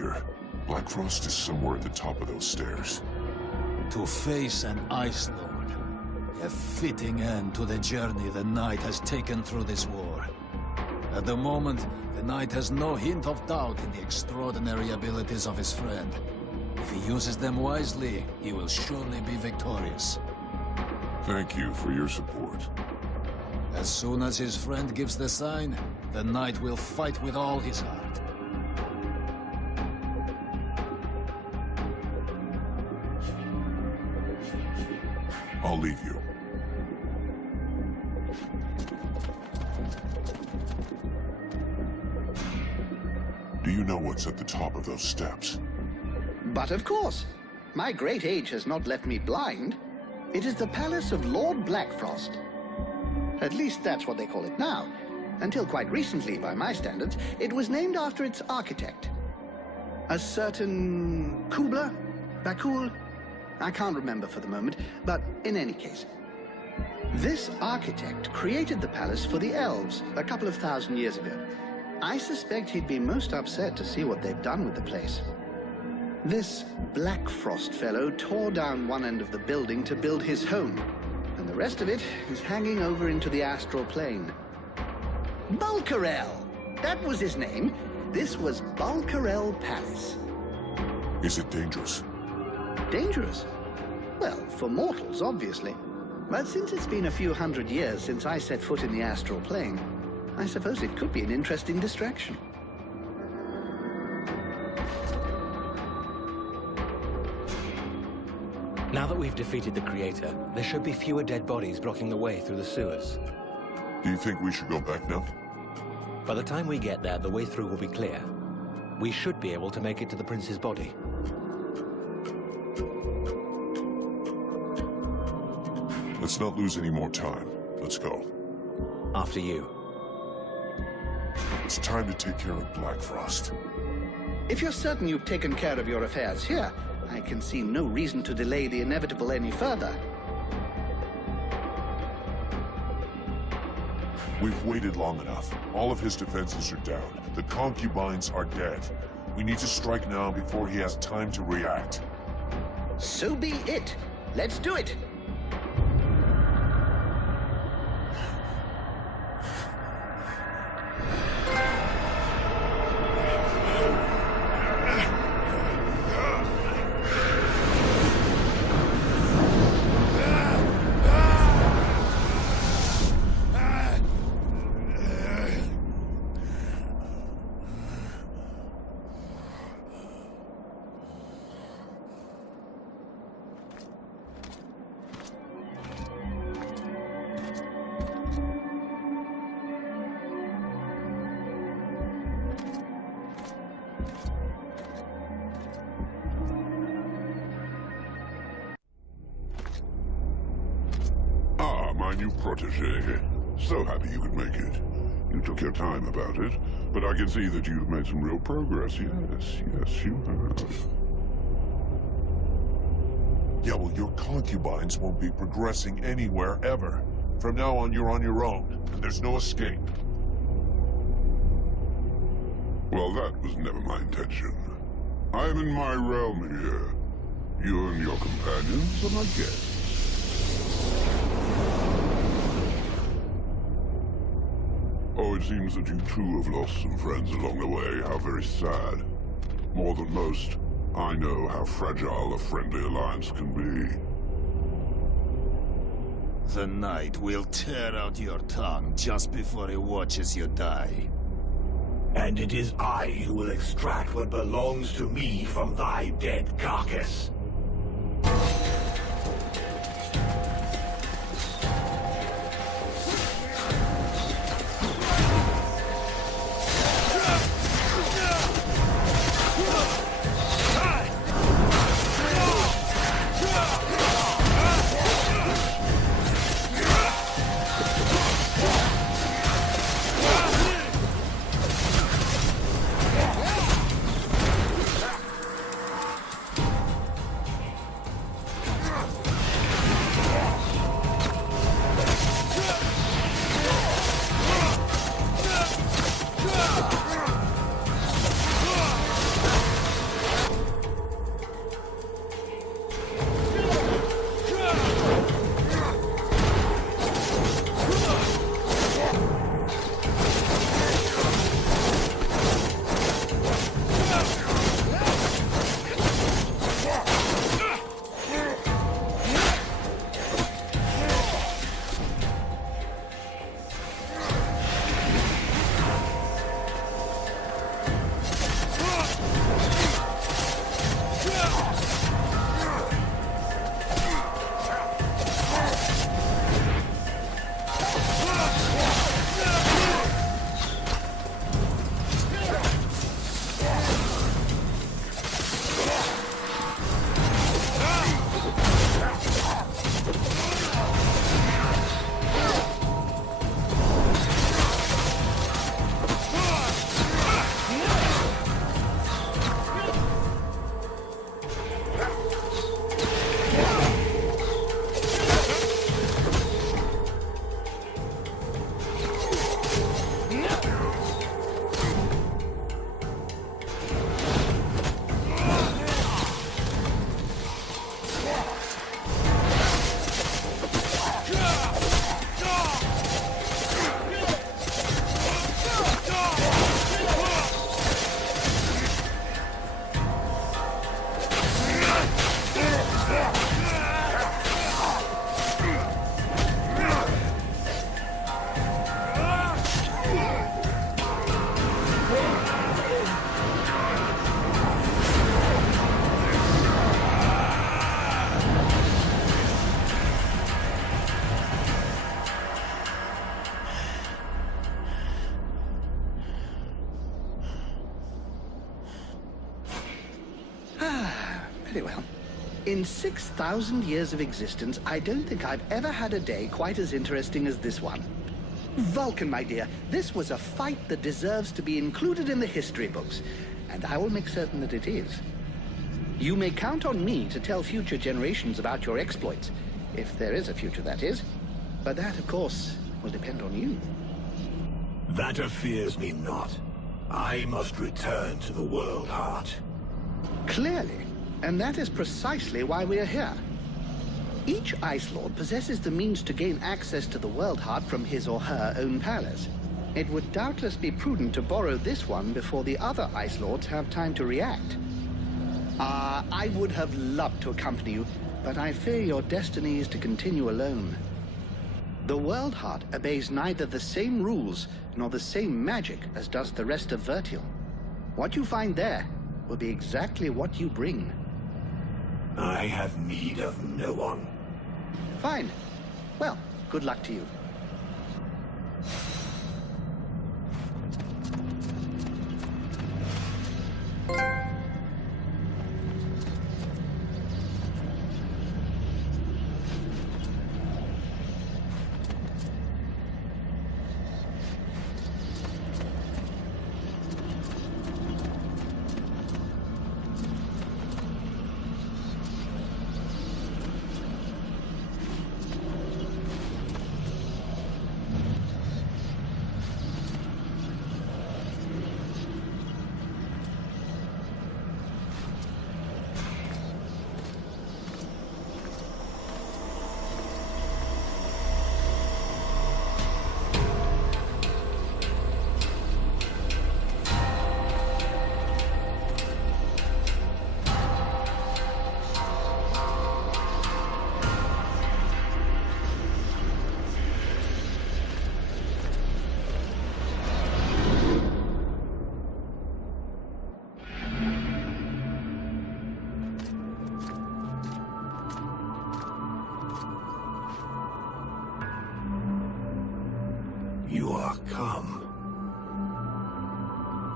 here. Black Frost is somewhere at the top of those stairs. To face an Ice Lord. A fitting end to the journey the Knight has taken through this war. At the moment, the Knight has no hint of doubt in the extraordinary abilities of his friend. If he uses them wisely, he will surely be victorious. Thank you for your support. As soon as his friend gives the sign, the Knight will fight with all his heart. I'll leave you. Do you know what's at the top of those steps? But of course. My great age has not left me blind. It is the palace of Lord Blackfrost. At least that's what they call it now. Until quite recently, by my standards, it was named after its architect. A certain Kubla? Bakul? I can't remember for the moment, but in any case. This architect created the palace for the elves a couple of thousand years ago. I suspect he'd be most upset to see what they've done with the place. This Blackfrost fellow tore down one end of the building to build his home, and the rest of it is hanging over into the astral plane. Bulkarel! That was his name. This was Bulkarel Palace. Is it dangerous? Dangerous? Well, for mortals, obviously. But since it's been a few hundred years since I set foot in the astral plane, I suppose it could be an interesting distraction. Now that we've defeated the Creator, there should be fewer dead bodies blocking the way through the sewers. Do you think we should go back now? By the time we get there, the way through will be clear. We should be able to make it to the Prince's body. Let's not lose any more time. Let's go. After you. It's time to take care of Black Frost. If you're certain you've taken care of your affairs here, I can see no reason to delay the inevitable any further. We've waited long enough. All of his defenses are down. The concubines are dead. We need to strike now before he has time to react. So be it. Let's do it. My new protege. So happy you could make it. You took your time about it, but I can see that you've made some real progress. Yes, you have. Yeah, well, your concubines won't be progressing anywhere ever. From now on, you're on your own, and there's no escape. Well, that was never my intention. I'm in my realm here. You and your companions are my guests. Oh, it seems that you too have lost some friends along the way. How very sad. More than most, I know how fragile a friendly alliance can be. The Knight will tear out your tongue just before he watches you die. And it is I who will extract what belongs to me from thy dead carcass. Very well. In 6,000 years of existence, I don't think I've ever had a day quite as interesting as this one. Vulcan, my dear, this was a fight that deserves to be included in the history books, and I will make certain that it is. You may count on me to tell future generations about your exploits, if there is a future, that is. But that, of course, will depend on you. That fears me not. I must return to the World Heart. Clearly, and that is precisely why we are here. Each Ice Lord possesses the means to gain access to the World Heart from his or her own palace. It would doubtless be prudent to borrow this one before the other Ice Lords have time to react. I would have loved to accompany you, but I fear your destiny is to continue alone. The World Heart obeys neither the same rules nor the same magic as does the rest of Vertial. What you find there will be exactly what you bring. I have need of no one. Fine. Well, good luck to you. You are come.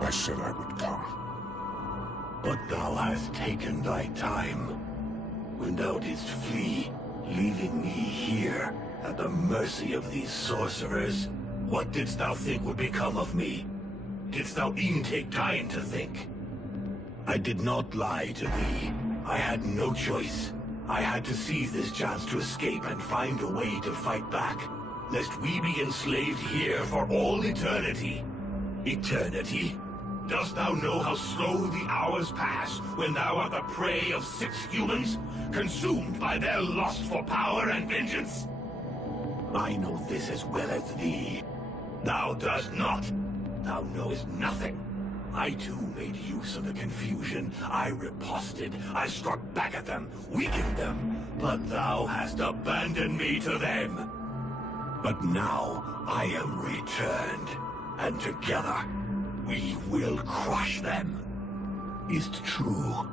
I said I would come. But thou hast taken thy time. When thou didst flee, leaving me here at the mercy of these sorcerers, what didst thou think would become of me? Didst thou e'en take time to think? I did not lie to thee. I had no choice. I had to seize this chance to escape and find a way to fight back, lest we be enslaved here for all eternity. Eternity? Dost thou know how slow the hours pass when thou art the prey of 6 humans, consumed by their lust for power and vengeance? I know this as well as thee. Thou dost not. Thou knowest nothing. I too made use of the confusion. I riposted. I struck back at them, weakened them. But thou hast abandoned me to them. But now I am returned, and together we will crush them. Is't true?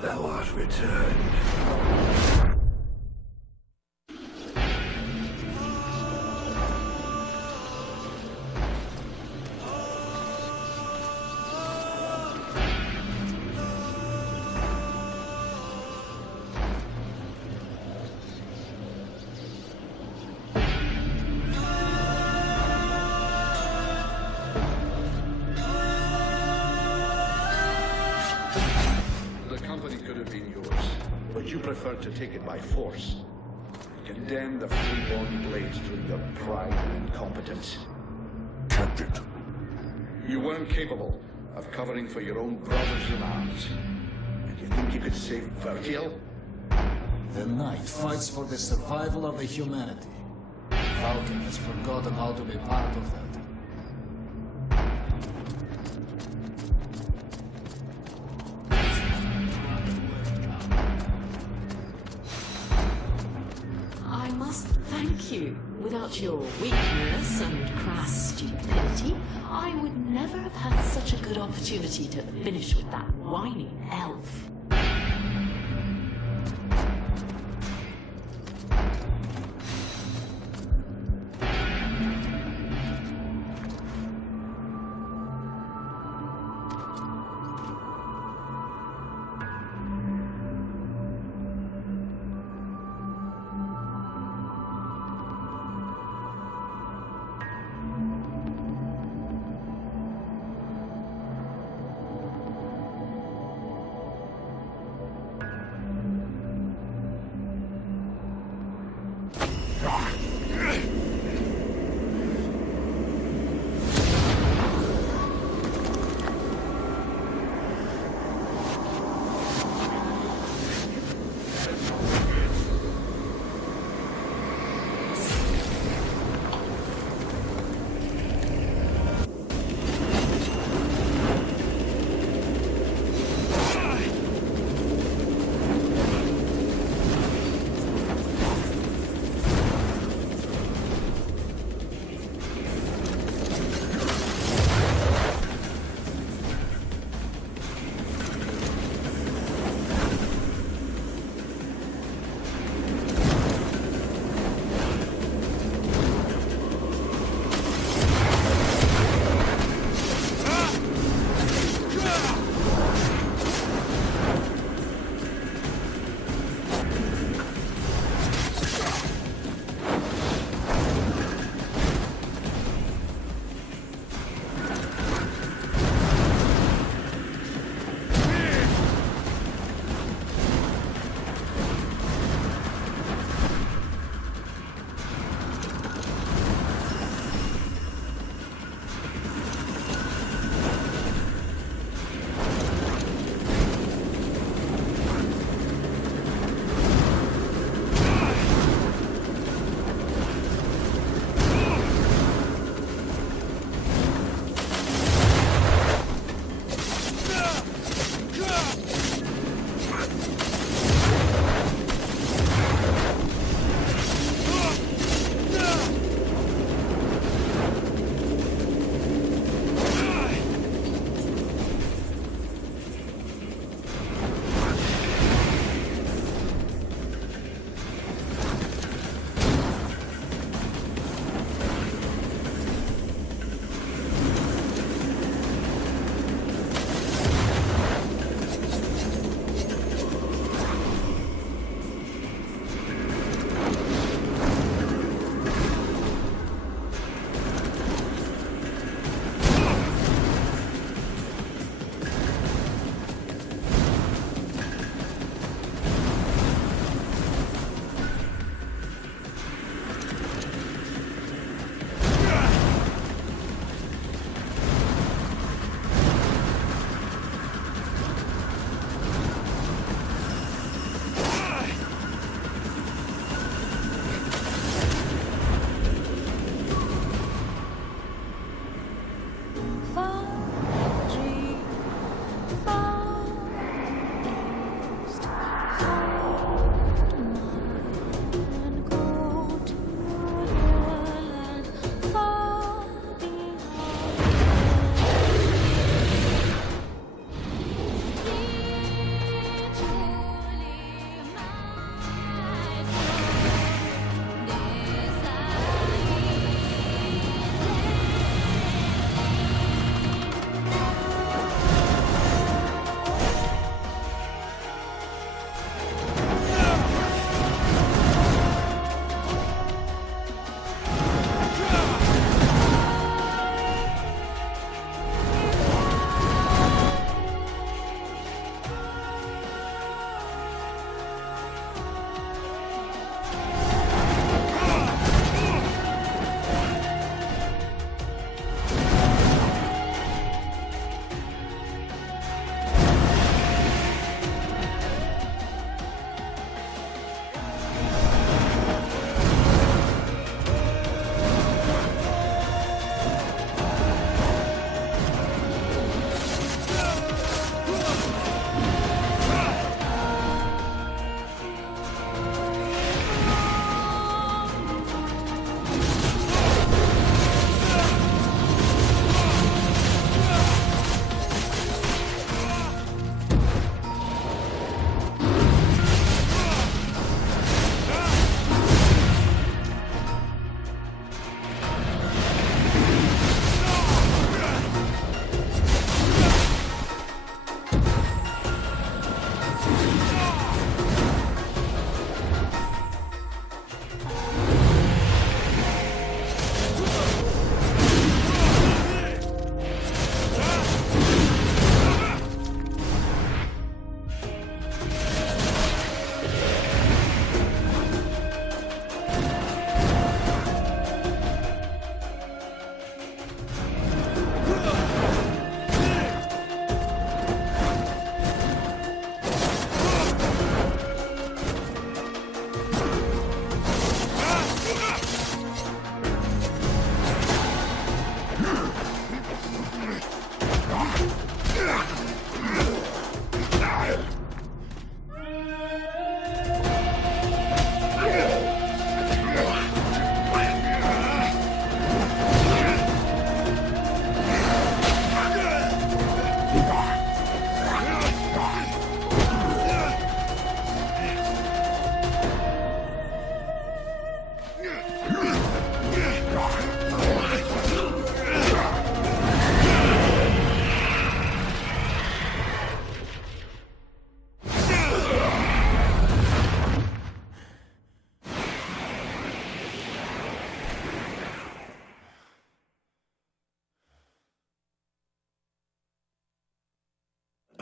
Thou art returned. You prefer to take it by force. Condemn the freeborn blades through your pride and incompetence. Kept it. You weren't capable of covering for your own brothers in arms. And you think you could save Vertial? The Knight fights for the survival of the humanity. Falcon has forgotten how to be part of that. Thank you. Without your weakness and crass stupidity, I would never have had such a good opportunity to finish with that whining elf.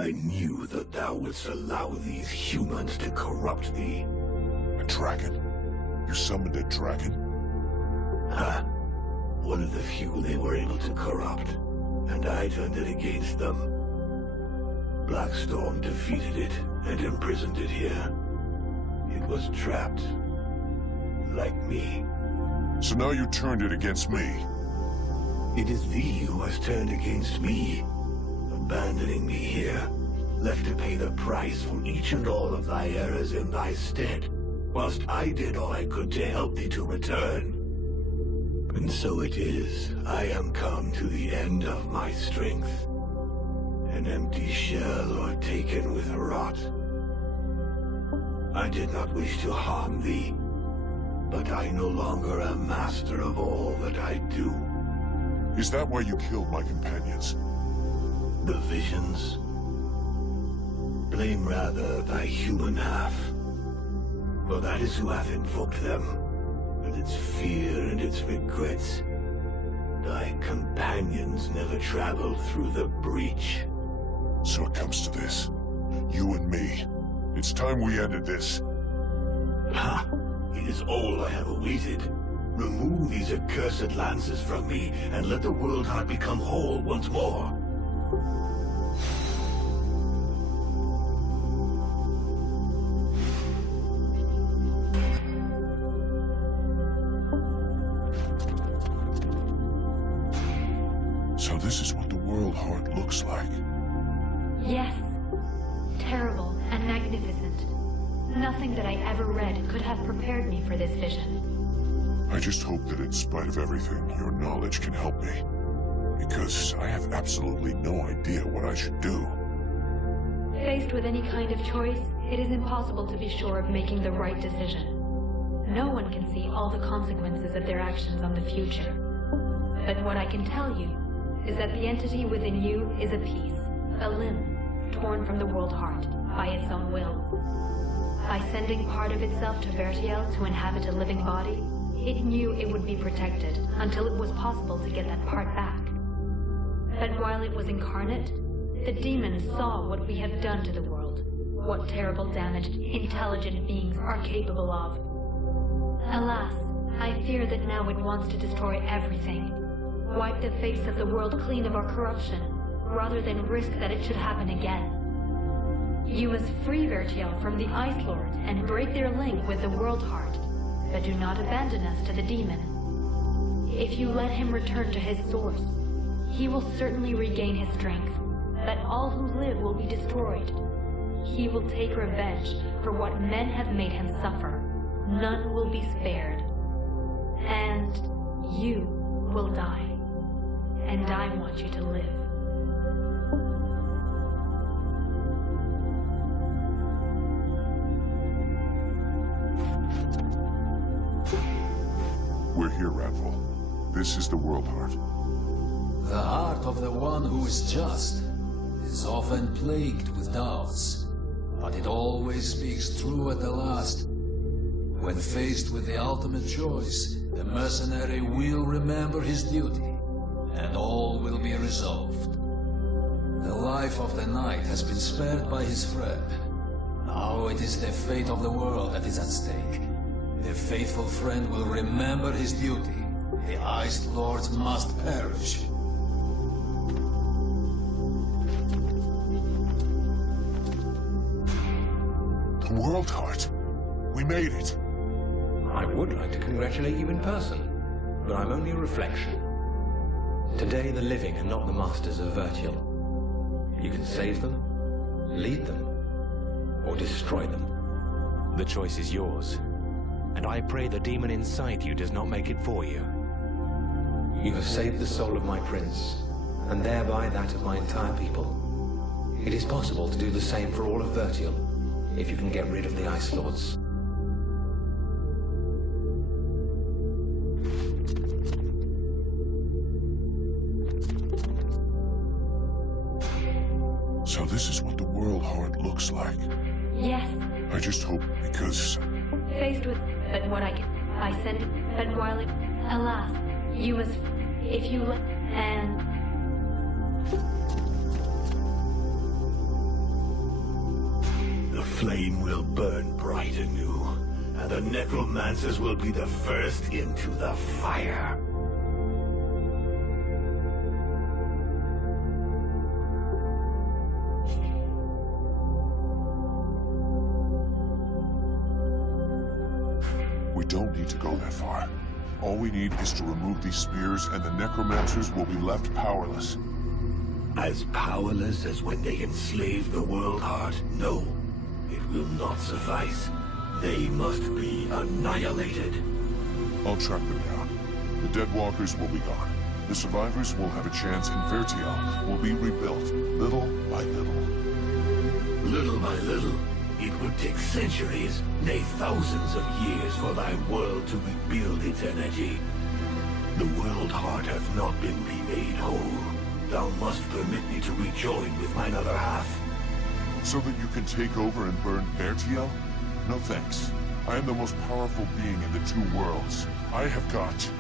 I knew that thou wouldst allow these humans to corrupt thee. A dragon? You summoned a dragon? Huh? One of the few they were able to corrupt, and I turned it against them. Blackstorm defeated it and imprisoned it here. It was trapped, like me. So now you turned it against me. It is thee who has turned against me, abandoning me here, left to pay the price for each and all of thy errors in thy stead, whilst I did all I could to help thee to return. And so it is, I am come to the end of my strength, an empty shell or taken with rot. I did not wish to harm thee, but I no longer am master of all that I do. Is that why you killed my companions? The visions? Blame rather thy human half, for that is who hath invoked them, with its fear and its regrets. Thy companions never traveled through the breach. So it comes to this. You and me. It's time we ended this. Ha! It is all I have awaited. Remove these accursed lances from me, and let the world heart become whole once more. So this is what the world heart looks like. Yes. Terrible and magnificent. Nothing that I ever read could have prepared me for this vision. I just hope that in spite of everything, your knowledge can help me. Because I have absolutely no idea what I should do. Faced with any kind of choice, it is impossible to be sure of making the right decision. No one can see all the consequences of their actions on the future. But what I can tell you is that the entity within you is a piece, a limb, torn from the world heart by its own will. By sending part of itself to Vertiel to inhabit a living body, it knew it would be protected until it was possible to get that part back. But while it was incarnate, the demons saw what we have done to the world, what terrible damage intelligent beings are capable of. Alas, I fear that now it wants to destroy everything, wipe the face of the world clean of our corruption, rather than risk that it should happen again. You must free Vertiel from the Ice Lords and break their link with the World Heart, but do not abandon us to the demon. If you let him return to his source, he will certainly regain his strength, but all who live will be destroyed. He will take revenge for what men have made him suffer. None will be spared. And you will die. And I want you to live. We're here, Radval. This is the World Heart. The heart of the one who is just is often plagued with doubts, but it always speaks true at the last. When faced with the ultimate choice, the mercenary will remember his duty, and all will be resolved. The life of the knight has been spared by his friend. Now it is the fate of the world that is at stake. The faithful friend will remember his duty. The Ice Lords must perish. The World Heart. We made it. I would like to congratulate you in person, but I'm only a reflection. Today the living are not the masters of Vertiel. You can save them, lead them, or destroy them. The choice is yours, and I pray the demon inside you does not make it for you. You have saved the soul of my prince, and thereby that of my entire people. It is possible to do the same for all of Vertiel, if you can get rid of the Ice Lords. So this is what the World Heart looks like. Yes. I just hope because... Faced with, but what I can, I send, but while it, alas, you must, if you let, and... flame will burn bright anew, and the necromancers will be the first into the fire. We don't need to go that far. All we need is to remove these spears and the necromancers will be left powerless. As powerless as when they enslaved the World Heart? No, it will not suffice. They must be annihilated. I'll track them down. The dead walkers will be gone. The survivors will have a chance and Vertiel will be rebuilt, little by little. Little by little, it would take centuries, nay thousands of years for thy world to rebuild its energy. The World Heart hath not been remade whole. Thou must permit me to rejoin with mine other half. So that you can take over and burn Vertiel? No thanks. I am the most powerful being in the two worlds. I have got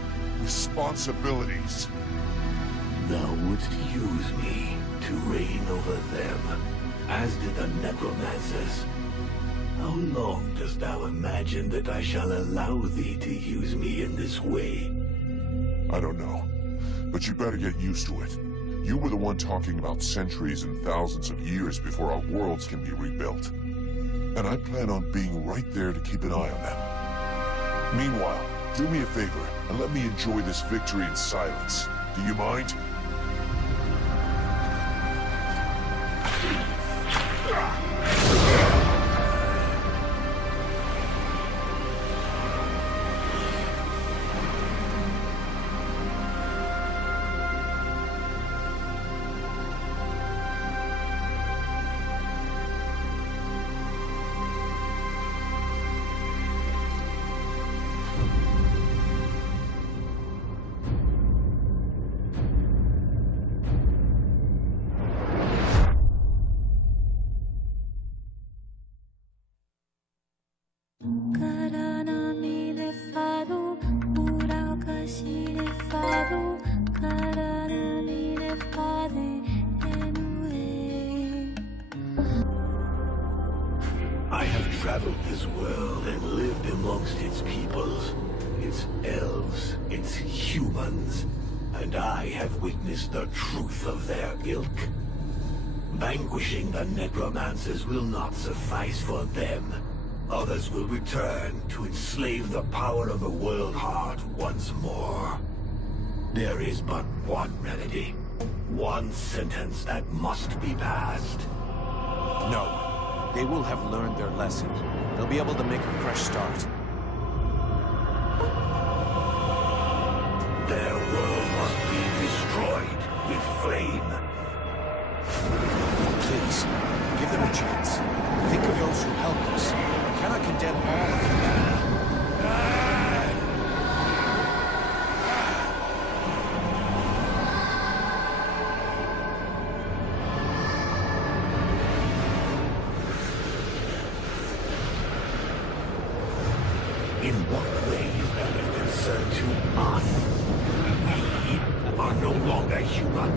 responsibilities. Thou wouldst use me to reign over them, as did the necromancers. How long dost thou imagine that I shall allow thee to use me in this way? I don't know, but you better get used to it. You were the one talking about centuries and thousands of years before our worlds can be rebuilt. And I plan on being right there to keep an eye on them. Meanwhile, do me a favor and let me enjoy this victory in silence. Do you mind? I have traveled this world and lived amongst its peoples, its elves, its humans, and I have witnessed the truth of their ilk. Vanquishing the necromancers will not suffice for them. Others will return to enslave the power of the World Heart once more. There is but one remedy, one sentence that must be passed. No. They will have learned their lesson. They'll be able to make a fresh start. Their world must be destroyed with flame. Please, give them a chance. Think of those who helped us. We cannot condemn all of them. In what way is that of concern to us? We are no longer human.